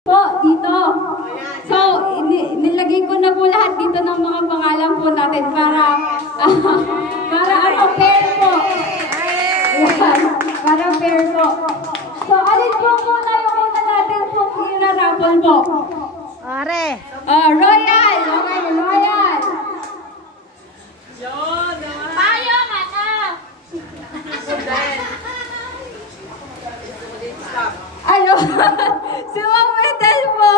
po dito. So, nilagay ko na po lahat dito ng mga pangalan po natin para fair po. Ayan, para fair po. So, alin po muna yung una natin po inarapol po? Are. Royal. Okay, Royal. Payong, ano? Ano? Si Ma'am Metal po.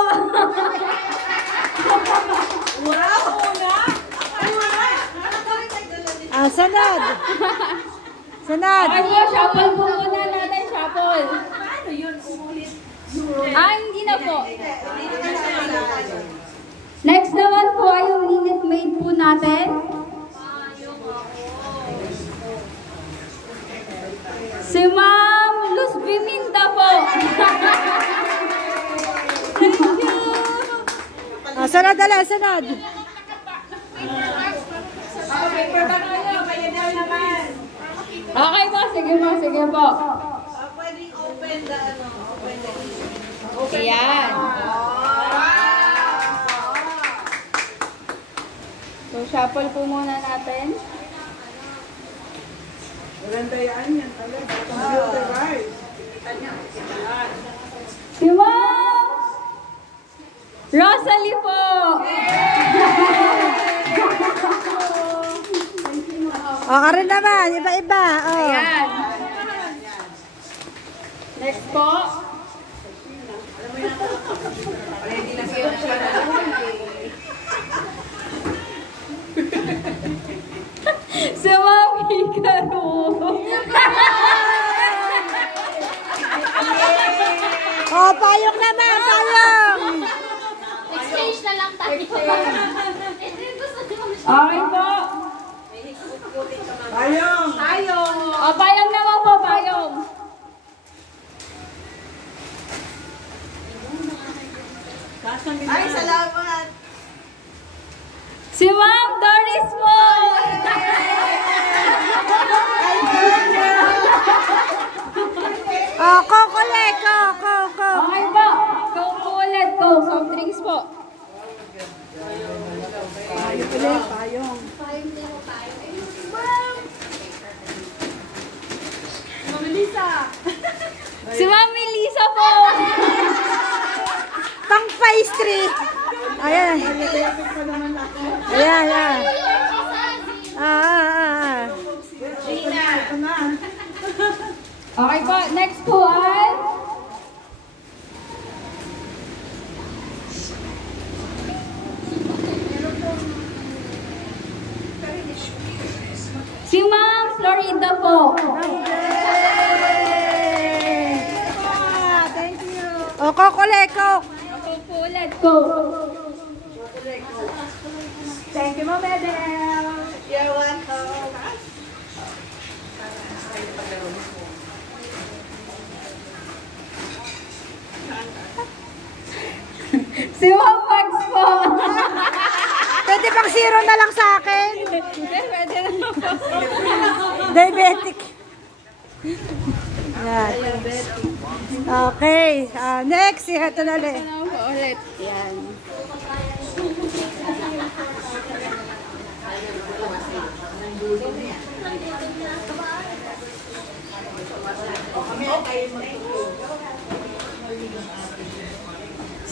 Sunod. Sunod. Ay po, shuffle po muna natin, shuffle. Hindi na po. Next naman po ay yung minute maid po natin. Si Ma'am Luz Biminda po. Thank you. Sunod na lang, sunod. Okay po, sige po, sige po. Pwedeng open the ano, open the Ayan. So, shuffle po muna natin. Si Ma'am Rosalie po. Are naman, iba-iba. Ayan. Next po. Si Ma'am Hikaru. Payong naman, payong. exchange na lang tayo. Okay po. Payong! Payong naman po, payong. Ay, salamat! Si Ma'am Doris po. Kukulit, ko. Okay po. Go po ulit. Go. Soft drinks po. Payong. Si Ma'am Melissa po. Pang pastry. Ayan. Ayan. Okay po. Next po ay si Ma'am Florida po. Thank you. Kukulit, ko. Go po ulit. Go. Thank you, Ma'am Edel. You're welcome. Si Ma'am Max po. Pwede bang zero na lang sa akin? Pwede na po. Diabetic. Yan. Okay. Next, ito na ulit. Ano po ulit. Yan.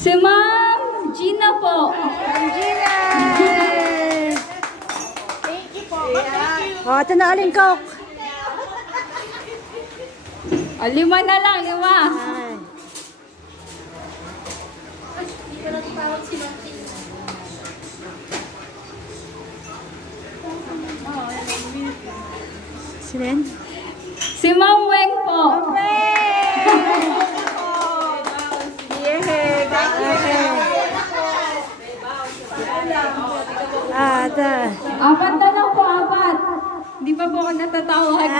Si Ma'am Gina po. Gina! Thank you po. Thank you. Ito na uling Coke. Lima na lang, lima. Ay. Sinin? Si Ma'am Weng po. Apat na lang po, apat. Di pa po ako natatawag.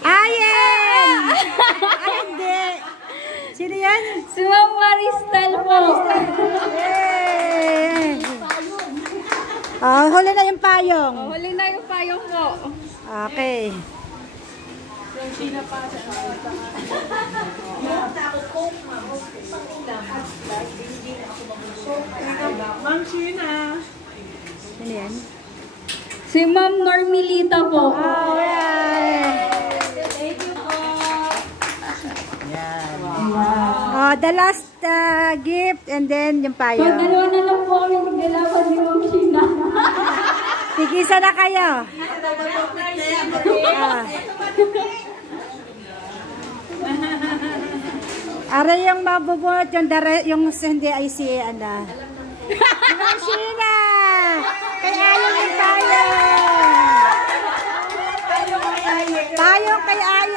Ayen! Ay, hindi. Sino yan? Si Ma'am Maristal po. Yay! Huli na yung payong. Huli na yung payong mo. Okay. Ma'am Sheena. Ano yan? Si Ma'am Normelita po. Alright. Thank you po. The last gift and then yung So, payong. dalawa na lang po kami naglalaban ni Ma'am Sheena. Tigisa na kayo. Aray yung mabubunot yung hindi ay si Ana. Ma'am Sheena! Kay Ayon yung payong! Payong kay Ayon!